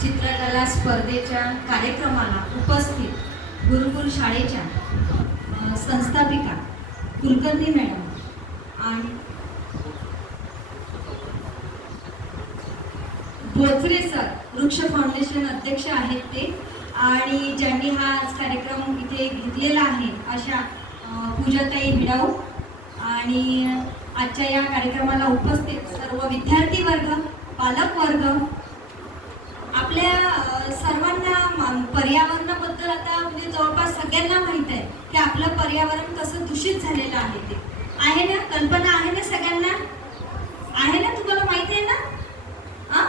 चित्रकला स्पर्धेच्या कार्यक्रमाला उपस्थित गुरुकुल शाळेच्या संस्थापिका कुलकर्णी मॅडम आणि भोसरे सर वृक्ष फाउंडेशन अध्यक्ष आहेत ते, आणि ज्यांनी हा कार्यक्रम इथे घेतलेला आहे अशा पूजाताई हिडाऊ, आणि आजच्या या कार्यक्रमाला उपस्थित सर्व विद्यार्थी वर्ग, पालक वर्ग, आपल्या सर्वांना पर्यावरणाबद्दल आता म्हणजे जवळपास सगळ्यांना माहीत आहे की आपलं पर्यावरण कसं दूषित झालेलं आहे. ते आहे ना, कल्पना आहे ना, सगळ्यांना आहे ना, तुम्हाला माहिती आहे ना?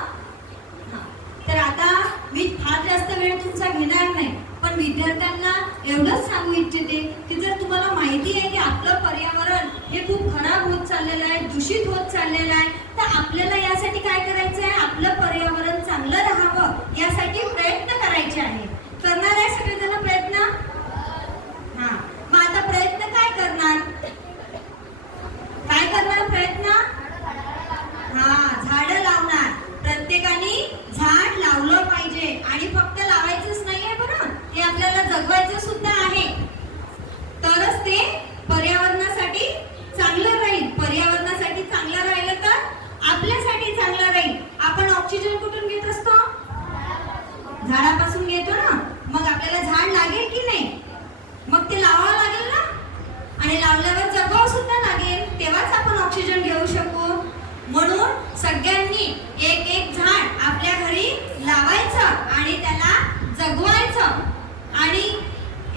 तर आता मी फार जास्त वेळ तुमचा घेणार नाही, पण विद्यार्थ्यांना एवढंच सांगू इच्छिते की जर तुम्हाला माहिती आहे की आपलं पर्यावरण हे खूप खराब होत चाललेलं आहे, दूषित होत चाललेलं आहे, तर आपल्याला यासाठी काय करायचं आहे? आपलं पर्यावरण चांगलं राहावं यासाठी प्रयत्न करायचे आहे. करणार आहे सगळेजण प्रयत्न? हा, मग आता प्रयत्न काय करणार? काय करणार प्रयत्न? हा, झाडं लावणार. प्रत्येकाने झाड लावलं पाहिजे, आणि फक्त लावायचंच नाहीये बरं, हे आपल्याला जगवायचं सुद्धा आहे, तरच ते पर्यावरणासाठी चांगलं राहील. पर्यावरणासाठी चांगलं राहिलं तर आपल्यासाठी चांगलं राहील. आपण ऑक्सिजन कुठून घेत असतो? झाडापासून घेतो ना. मग आपल्याला झाड लागेल की नाही? मग ते लावावं लागेल ना, आणि लावल्यावर जगवावं सुद्धा लागेल, तेव्हाच आपण ऑक्सिजन घेऊ शकू. म्हणून सगळ्यांनी एक एक झाड आपल्या घरी लावायचं आणि त्याला जगवायचं. आणि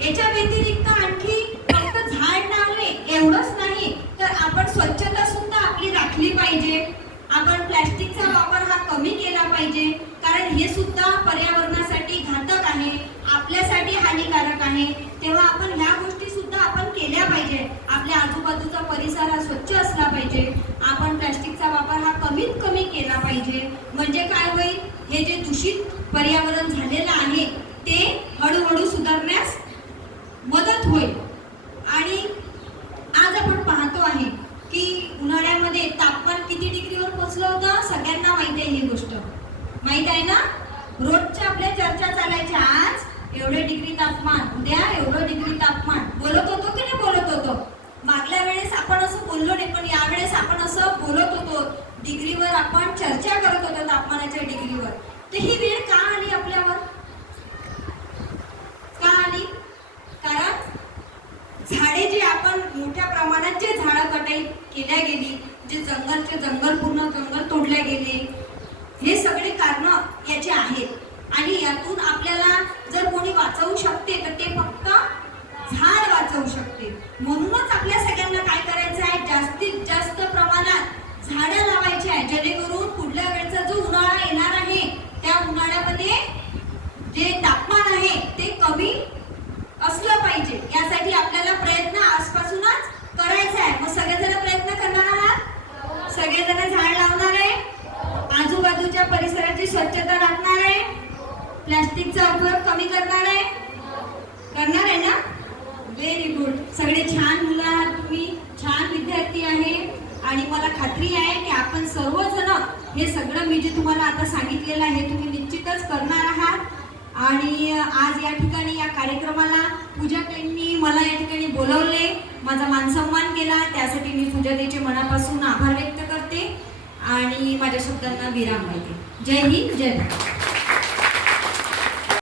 याच्या व्यतिरिक्त आणखी फक्त झाड लावणे एवढंच नाही, तर आपण स्वच्छता सुद्धा आपली राखली पाहिजे. आपण प्लॅस्टिकचा वापर हा कमी केला पाहिजे, कारण हे सुद्धा पर्यावरणासाठी घातक आहे, आपल्यासाठी हानिकारक आहे. तेव्हा आपण ह्या गोष्टी सुद्धा आपण केल्या पाहिजे. आपल्या आजूबाजूचा परिसर हा स्वच्छ असला पाहिजे. आपण प्लॅस्टिकचा वापर हा कमीत कमी केला पाहिजे. म्हणजे काय होईल? हे जे दूषित पर्यावरण झालेलं आहे ते हळूहळू सुधारण्यास मदत होईल. आणि आज आपण पाहतो आहे की उन्हाळ्यामध्ये तापमान किती डिग्रीवर पोहोचलं होतं? सगळ्यांना माहिती आहे ही गोष्ट, माहित आहे ना? रोजच्या आपल्या चर्चा चालायच्या, आज एवढे डिग्री तापमान, उद्या एवढं डिग्री तापमान. बोलत होतो की नाही बोलत होतो? मागल्या वेळेस आपण असं बोललो नाही, पण यावेळेस आपण असं बोलत होतो. डिग्रीवर आपण चर्चा करत होतो, तापमानाच्या डिग्रीवर. तर ही वेळ का आली आपल्यावर? का आली? कारण झाडे जे आपण मोठ्या प्रमाणात जे झाडं कटाई केल्या गेली, जे जंगलचे जंगल पूर्ण जंगल तोडले गेले, हे सगळे कारण याचे आहेत. आणि यातून आपल्याला जर कोणी वाचवू शकते तर ते फक्त झाड वाचवू शकते. म्हणूनच आपल्या सगळ्यांना काय करायचं आहे? जास्तीत जास्त प्रमाणात झाडं लावायची आहे, जेणेकरून पुढल्या वेळेचा जो उन्हाळा येणार आहे त्या उन्हाळ्यामध्ये जे तापमान आहे ते कमी असलं पाहिजे. यासाठी आपल्याला प्रयत्न आजपासूनच करायचा आहे. मग सगळेजण प्रयत्न करणार आहात? सगळेजण झाड लावणार आहे, आजूबाजूच्या परिसराची स्वच्छता राखणार आहे, प्लास्टिकचा उपयोग कमी करणार आहे. करणार आहे ना? Very good. सगळे छान मुलं आहात तुम्ही, छान विद्यार्थी आहे, आणि मला खात्री आहे की आपण सर्वजण हे सगळं मी जे तुम्हाला आता सांगितलेलं आहे तुम्ही निश्चितच करणार आहात. आणि आज या ठिकाणी या कार्यक्रमाला पूजाताईंनी मला या ठिकाणी बोलवले, माझा मानसन्मान केला, त्यासाठी मी पूजाताईचे मनापासून आभार व्यक्त करते आणि माझ्या शब्दांना विराम देते. जय हिंद, जय भारत.